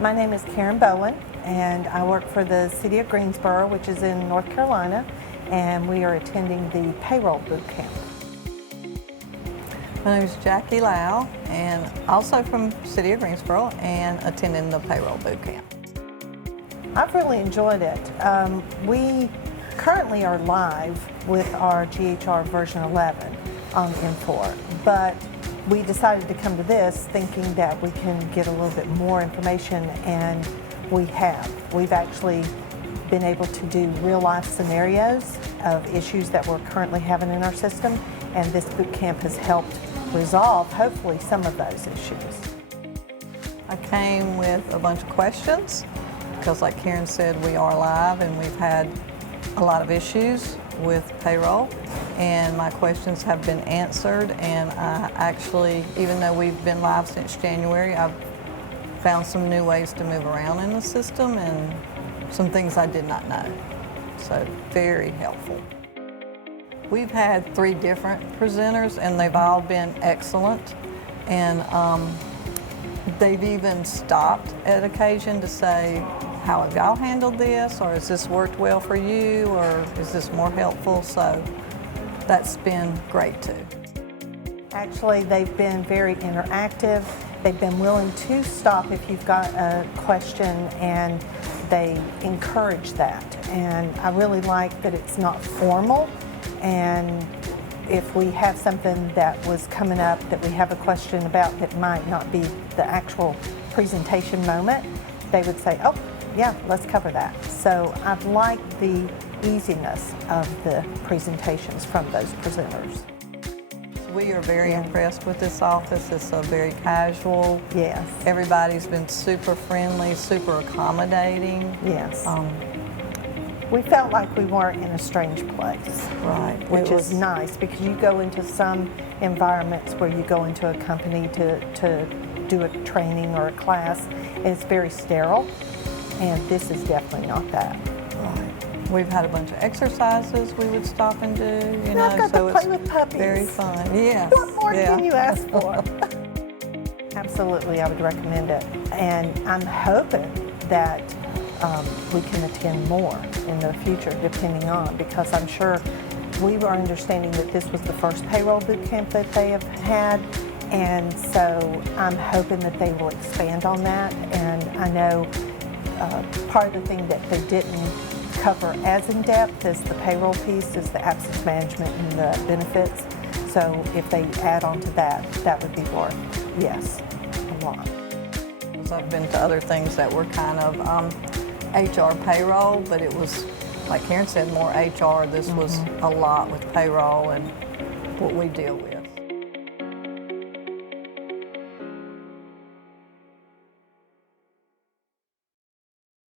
My name is Karen Bowen, and I work for the City of Greensboro, which is in North Carolina, and we are attending the Payroll Bootcamp. My name is Jackie Lau, and also from City of Greensboro, and attending the Payroll Bootcamp. I've really enjoyed it. We currently are live with our GHR version 11 on M4, but we decided to come to this thinking that we can get a little bit more information, and we have. We've actually been able to do real-life scenarios of issues that we're currently having in our system, and this boot camp has helped resolve, hopefully, some of those issues. I came with a bunch of questions because, like Karen said, we are live and we've had a lot of issues with payroll, and my questions have been answered, and I actually, even though we've been live since January, I've found some new ways to move around in the system and some things I did not know. So very helpful. We've had 3 different presenters and they've all been excellent, and they've even stopped at occasion to say, how have y'all handled this, or has this worked well for you, or is this more helpful? So that's been great too. Actually, they've been very interactive. They've been willing to stop if you've got a question, and they encourage that. And I really like that it's not formal, and if we have something that was coming up that we have a question about that might not be the actual presentation moment, they would say, oh, yeah, let's cover that. So I've liked the easiness of the presentations from those presenters. We are very impressed with this office. It's a very casual. Yes. Everybody's been super friendly, super accommodating. Yes. We felt like we weren't in a strange place. Right. Which is nice, because you go into some environments where you go into a company to do a training or a class, and it's very sterile, and this is definitely not that. Right. We've had a bunch of exercises we would stop and do, you know, I've got so to play it's with puppies. very fun. Yes. What more can you ask for? Absolutely, I would recommend it, and I'm hoping that we can attend more in the future, depending on, because I'm sure we were understanding that this was the first payroll boot camp that they have had, and so I'm hoping that they will expand on that. And I know part of the thing that they didn't cover as in depth as the payroll piece is the absence management and the benefits. So if they add on to that, that would be worth, yes, a lot. I've been to other things that were kind of HR payroll, but it was, like Karen said, more HR. This was a lot with payroll and what we deal with.